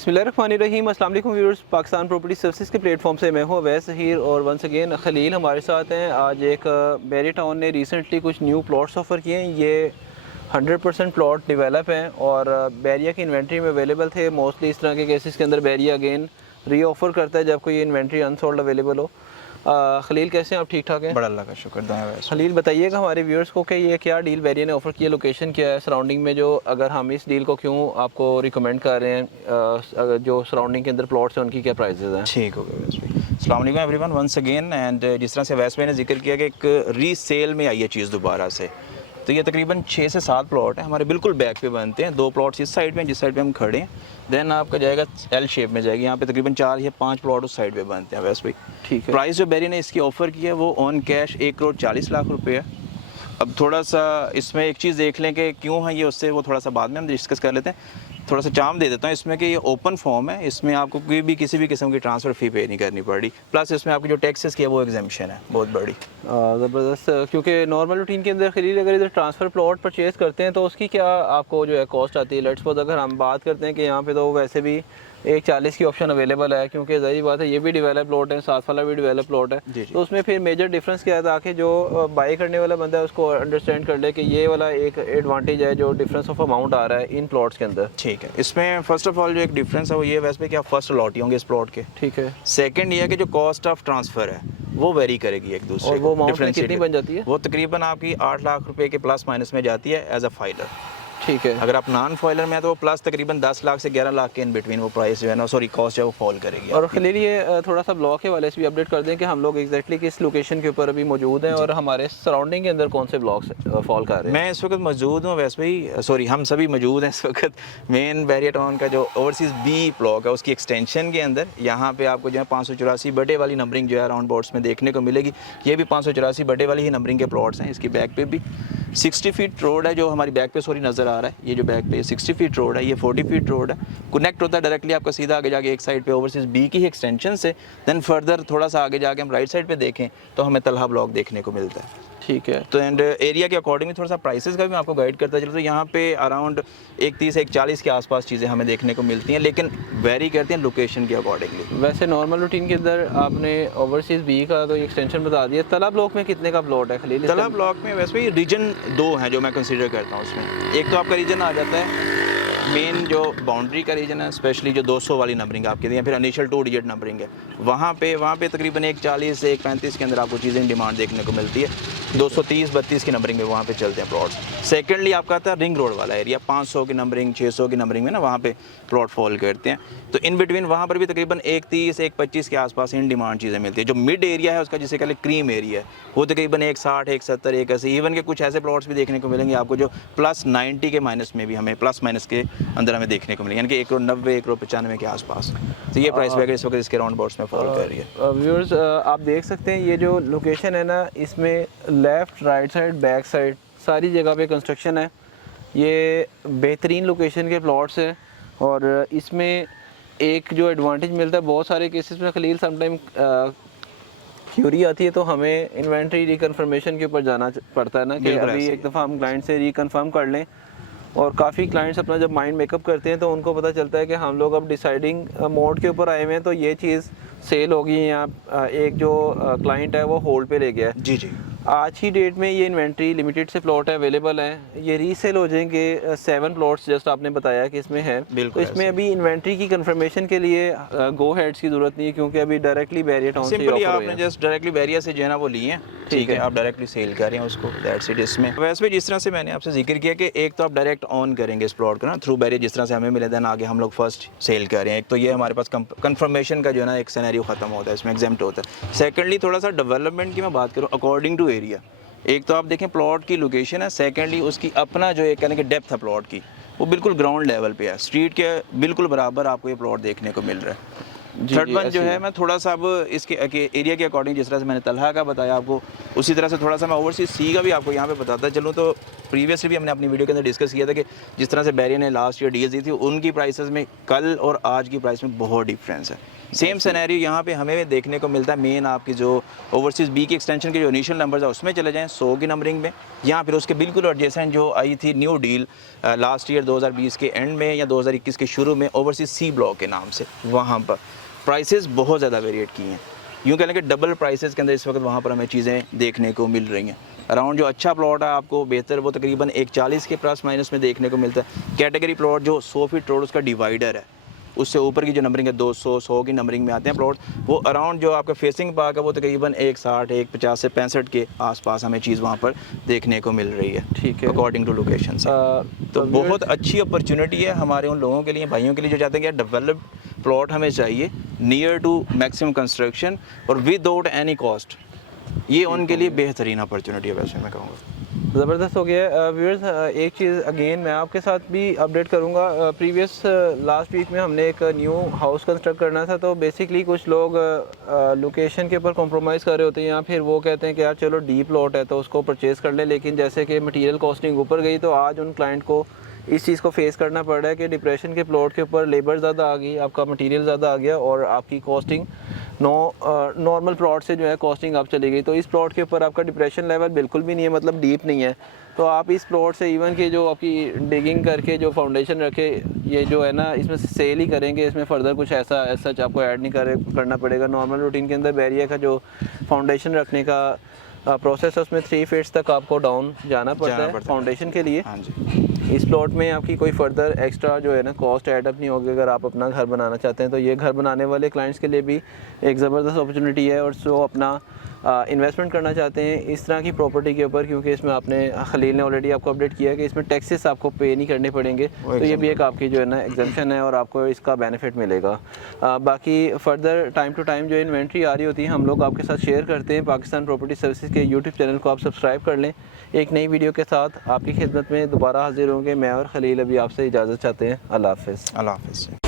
बिस्मिल्लाहिर्रहमानिर्रहीम। अस्सलाम वालेकुम व्यूअर्स, पाकिस्तान प्रॉपर्टी सर्विसेज के प्लेटफॉर्म से मैं हूँ अवैस हीर और वंस अगेन खलील हमारे साथ हैं। आज एक बैरिया टाउन ने रिसेंटली कुछ न्यू प्लॉट्स ऑफ़र किए हैं। ये 100% प्लॉट डेवलप हैं और बैरिया की इन्वेंट्री में अवेलेबल थे। मोस्टली इस तरह के केसेस के अंदर बैरिया अगेन री ऑफ़र करता है जब कोई इन्वेंट्री अनसोल्ड अवेलेबल हो। खलील कैसे हैं आप? ठीक ठाक हैं? बड़ा अल्लाह का शुक्र दुआ। खलील बताइएगा हमारे व्यूअर्स को कि ये क्या डील बैरिया ने ऑफ़र किया, लोकेशन क्या है सराउंडिंग में, जो अगर हम इस डील को क्यों आपको रिकमेंड कर रहे हैं, जो सराउंडिंग के अंदर प्लॉट्स हैं उनकी क्या प्राइसेस हैं? ठीक हो गया वैस भाई। अस्सलाम वालेकुम एवरीवन वंस अगेन। एंड जिस तरह से वैस भाई ने जिक्र किया कि एक रीसेल में आई है चीज़ दोबारा से, तो ये तकरीबन 6 से 7 प्लॉट है हमारे बिल्कुल बैक पे बनते हैं। 2 प्लॉट्स इस साइड में जिस साइड पे हम खड़े हैं, देन आपका जाएगा एल शेप में जाएगी। यहाँ पे तकरीबन 4 या 5 प्लॉट उस साइड पे बनते हैं वैस भाई। ठीक है। प्राइस जो बैरिया ने इसकी ऑफ़र की है वो ऑन कैश 1,40,00,000 रुपये है। अब थोड़ा सा इसमें एक चीज़ देख लें कि क्यों है ये, उससे वो थोड़ा सा बाद में हम डिस्कस कर लेते हैं। थोड़ा सा चार्म दे देता हूँ इसमें कि ये ओपन फॉर्म है, इसमें आपको कोई भी किसी भी किस्म की ट्रांसफ़र फ़ी पे नहीं करनी पड़ी। प्लस इसमें आपकी जो टैक्सेस की है वो एग्जाम्पशन है बहुत बड़ी। ज़बरदस्त, क्योंकि नॉर्मल रूटीन के अंदर खलील अगर इधर ट्रांसफ़र प्लॉट परचेज़ करते हैं तो उसकी क्या आपको जो है कॉस्ट आती है? लेट्स सपोज अगर हम बात करते हैं कि यहाँ पे तो वैसे भी 1,40 की ऑप्शन अवेलेबल है, क्योंकि ज़ाहिर बात है ये भी डेवलप प्लॉट है, साथ वाला भी डेवलप प्लॉट है। जी जी। तो उसमें फिर मेजर डिफरेंस क्या है, ताकि जो बाई करने वाला बंदा है उसको अंडरस्टैंड कर ले कि ये वाला एक एडवांटेज है जो डिफरेंस ऑफ अमाउंट आ रहा है इन प्लॉट्स के अंदर। ठीक है, इसमें फर्स्ट ऑफ ऑल जो एक डिफरेंस है वो ये वैसे कि आप फर्स्ट अलॉटी होंगे इस प्लॉट के। ठीक है। सेकंड ये है कि जो कॉस्ट ऑफ ट्रांसफ़र है वो वेरी करेगी एक दूसरे और को। वो अमाउंट Differentiate कितनी बन जाती है? वो तकरीबन आपकी 8 लाख रुपए के प्लस माइनस में जाती है एज अ फाइलर। ठीक है। अगर आप नॉन फॉइलर में है तो वो प्लस तकरीबन 10 लाख से 11 लाख के इन बिटवीन वो प्राइस जो है ना, सॉरी कॉस्ट है वो फॉल करेगी। और खलील ये थोड़ा सा ब्लॉक के वाले से भी अपडेट कर दें कि हम लोग एग्जैक्टली किस लोकेशन के ऊपर अभी मौजूद हैं और हमारे सराउंडिंग के अंदर कौन से ब्लॉक्स फॉल कर रहे हैं। मैं इस वक्त मौजूद हूँ वैसे भाई, सॉरी हम सभी मौजूद हैं इस वक्त मेन बैरिया टाउन का जो ओवरसीज़ बी ब्लॉक है उसकी एक्सटेंशन के अंदर। यहाँ पे आपको जो है 584 बटे वाली नंबरिंग जो है राउंड बोर्ड्स में देखने को मिलेगी। ये भी 584 बटे वाली ही नंबरिंग के प्लॉट्स हैं। इसकी बैक पे भी 60 फीट रोड है जो हमारी बैक पे सॉरी नज़र आ रहा है। ये जो बैक पे 60 फीट रोड है, ये 40 फीट रोड है, कनेक्ट होता है डायरेक्टली आपका सीधा आगे जाके एक साइड पे ओवरसीज़ बी की ही एक्सटेंशन से। देन फर्दर थोड़ा सा आगे जाके हम राइट साइड पे देखें तो हमें तलहा ब्लॉक देखने को मिलता है। ठीक है। तो एंड एरिया के अकॉर्डिंग थोड़ा सा प्राइसेस का भी मैं आपको गाइड करता चलूँ तो यहाँ पे अराउंड 130 140 के आसपास चीज़ें हमें देखने को मिलती हैं, लेकिन वेरी करती हैं लोकेशन के अकॉर्डिंगली। वैसे नॉर्मल रूटीन के अंदर आपने ओवरसीज़ बी का तो एक्सटेंशन बता दिया। तला ब्लॉक में कितने का प्लॉट है खलील? तला ब्लॉक में वैसे भी रीजन 2 हैं जो मैं कंसीडर करता हूँ उसमें। एक तो आपका रीजन आ जाता है मेन जो बाउंड्री का रीजन है, स्पेशली जो 200 वाली नंबरिंग आपके दी है, फिर इनिशियल 2 डिजिट नंबरिंग है, वहाँ पे तकरीबन 140 से 135 के अंदर आपको चीज़ें डिमांड देखने को मिलती है। 230 32 की नंबरिंग में वहाँ पे चलते हैं प्लॉट। सेकेंडली आपका आता है रिंग रोड वाला एरिया, 500 की नंबरिंग 600 की नंबरिंग में ना वहाँ पे प्लॉट फॉल करते हैं। तो इन बिटवीन वहाँ पर भी तकरीबन 130 125 के आसपास इन डिमांड चीज़ें मिलती है। जो मिड एरिया है उसका जिसे कहते हैं क्रीम एरिया है, वो तकरीबन 160 170 180, इवन के कुछ ऐसे प्लॉट्स भी देखने को मिलेंगे आपको जो प्लस 90 के माइनस में भी हमें प्लस माइनस के अंदर हमें देखने को मिलेंगे, यानी कि 1,90 1,95 के आसपास। तो ये प्राइस वगैरह इस वक्त इसके राउंड बोर्ड्स में फॉल कर रही है। व्यूअर्स आप देख सकते हैं ये जो लोकेशन है ना, इसमें left right side back side सारी जगह पे कंस्ट्रक्शन है। ये बेहतरीन लोकेशन के प्लॉट्स हैं और इसमें एक जो एडवांटेज मिलता है बहुत सारे केसेस में खलील समटाइम क्यूरी आती है तो हमें इन्वेंट्री रिकन्फर्मेशन के ऊपर जाना पड़ता है ना कि अभी एक दफ़ा हम क्लाइंट से रिकन्फर्म कर लें। और काफ़ी क्लाइंट्स अपना जब माइंड मेकअप करते हैं तो उनको पता चलता है कि हम लोग अब डिसाइडिंग मोड के ऊपर आए हुए हैं, तो ये चीज़ सेल होगी या एक जो क्लाइंट है वो होल्ड पे ले गया है। जी जी। आज की डेट में ये इन्वेंट्री लिमिटेड से प्लॉट है अवेलेबल हैं, ये रीसेल हो जाएंगे। 7 प्लॉट्स जस्ट आपने बताया कि इसमें है। तो इसमें अभी इन्वेंट्री की कंफर्मेशन के लिए गो हेड्स की ज़रूरत नहीं है, क्योंकि अभी डायरेक्टली बैरिया टाउन से सिंपली आपने जस्ट डायरेक्टली बैरिया से जो है ना वो लिए हैं, ठीक है, आप डायरेक्टली सेल कर रहे हैं उसको, दैट्स इट। इसमें वैसे भी जिस तरह से मैंने आपसे जिक्र किया कि एक तो आप डायरेक्ट ऑन करेंगे इस प्लॉट को ना थ्रू बैरिया, जिस तरह से हमें मिले देन आगे हम लोग फर्स्ट सेल कर रहे हैं। एक तो ये हमारे पास कंफर्मेशन का जो है ना एक सिनेरियो खत्म होता है, इसमें एग्जाम्प्ट होता है। सेकेंडली थोड़ा सा डेवलपमेंट की मैं बात करूँ अकॉर्डिंग टू एरिया, एक तो आप देखें प्लॉट की लोकेशन है, सेकेंडली उसकी अपना जो एक कहने की डेप्थ है प्लॉट की वो बिल्कुल ग्राउंड लेवल पे है, स्ट्रीट के बिल्कुल बराबर आपको ये प्लॉट देखने को मिल रहा है। थर्ड वन जो है मैं थोड़ा सा अब इसके एरिया के अकॉर्डिंग जिस तरह से मैंने तलहा का बताया आपको, उसी तरह से थोड़ा सा मैं ओवरसीज़ सी का भी आपको यहाँ पे बताता चलूँ। तो प्रीवियसली भी हमने अपनी वीडियो के अंदर डिस्कस किया था कि जिस तरह से बैरिया ने लास्ट ईयर डील दी थी, उनकी प्राइसेस में कल और आज की प्राइस में बहुत डिफरेंस है। सेम सिनेरियो यहाँ पे हमें देखने को मिलता है। मेन आपकी जो ओवरसीज़ बी की एक्सटेंशन के जो इनिशियल नंबर्स है उसमें चले जाएं 100 की नंबरिंग में, या फिर उसके बिल्कुल एडजेसेंट जो आई थी न्यू डील लास्ट ईयर 2020 के एंड में या 2021 के शुरू में ओवरसीज़ सी ब्लॉक के नाम से, वहाँ पर प्राइसेस बहुत ज़्यादा वेरिएट की हैं। यूँ कह लें कि डबल प्राइसेस के अंदर इस वक्त वहाँ पर हमें चीज़ें देखने को मिल रही हैं। अराउंड जो अच्छा प्लॉट है आपको बेहतर वो तकरीबन 140 के प्लस माइनस में देखने को मिलता है। कैटेगरी प्लॉट जो 100 फीट रोड उसका डिवाइडर है, उससे ऊपर की जो नंबरिंग है 200 100 की नंबरिंग में आते हैं प्लॉट, वो अराउंड जो आपका फेसिंग पार्क है वो तकरीबन 160 150 से 65 के आसपास हमें चीज़ वहाँ पर देखने को मिल रही है। ठीक है, अकॉर्डिंग टू लोकेशन से। तो बहुत अच्छी अपॉर्चुनिटी है हमारे उन लोगों के लिए, भाइयों के लिए जो चाहते हैं कि डेवलप्ड प्लॉट हमें चाहिए नियर टू मैक्सिमम कंस्ट्रक्शन और विदाउट एनी कॉस्ट। ये उनके लिए बेहतरीन अपॉर्चुनिटी है वैसे मैं कहूँगा। ज़बरदस्त हो गया। व्यूअर्स, एक चीज़ अगेन मैं आपके साथ भी अपडेट करूंगा। प्रीवियस लास्ट वीक में हमने एक न्यू हाउस कंस्ट्रक्ट करना था, तो बेसिकली कुछ लोग लोकेशन के ऊपर कॉम्प्रोमाइज़ कर रहे होते हैं, या फिर वो कहते हैं कि यार चलो डी प्लॉट है तो उसको परचेज़ कर लें, लेकिन जैसे कि मटीरियल कॉस्टिंग ऊपर गई तो आज उन क्लाइंट को इस चीज़ को फेस करना पड़ रहा है कि डिप्रेशन के प्लॉट के ऊपर लेबर ज़्यादा आ गई, आपका मटेरियल ज़्यादा आ गया और आपकी कॉस्टिंग नॉर्मल प्लॉट से जो है कॉस्टिंग आप चली गई। तो इस प्लॉट के ऊपर आपका डिप्रेशन लेवल बिल्कुल भी नहीं है, मतलब डीप नहीं है। तो आप इस प्लॉट से इवन के जो आपकी डिगिंग करके जो फाउंडेशन रखे, ये जो है ना इसमें सेल ही करेंगे, इसमें फर्दर कुछ ऐसा सच आपको ऐड नहीं करना पड़ेगा। नॉर्मल रूटीन के अंदर बैरियर का जो फाउंडेशन रखने का प्रोसेस है उसमें 3 फीट्स तक आपको डाउन जाना पड़ता है फाउंडेशन के लिए। हाँ जी। इस प्लॉट में आपकी कोई फर्दर एक्स्ट्रा जो है ना कॉस्ट एडअप नहीं होगी अगर आप अपना घर बनाना चाहते हैं। तो ये घर बनाने वाले क्लाइंट्स के लिए भी एक ज़बरदस्त अपॉर्चुनिटी है, और जो अपना इन्वेस्टमेंट करना चाहते हैं इस तरह की प्रॉपर्टी के ऊपर, क्योंकि इसमें आपने खलील ने ऑलरेडी आपको अपडेट किया है कि इसमें टैक्सेस आपको पे नहीं करने पड़ेंगे, तो ये भी एक आपकी जो है ना एग्जम्पशन है और आपको इसका बेनिफिट मिलेगा। बाकी फर्दर टाइम टू टाइम जो इन्वेंट्री आ रही होती है हम लोग आपके साथ शेयर करते हैं। पाकिस्तान प्रॉपर्टी सर्विसेज के यूट्यूब चैनल को आप सब्सक्राइब कर लें। एक नई वीडियो के साथ आपकी खिदमत में दोबारा हाजिर होंगे। मैं और खलील अभी आपसे इजाज़त चाहते हैं। अल्लाह हाफ़िज़। अल्लाह हाफ़िज़।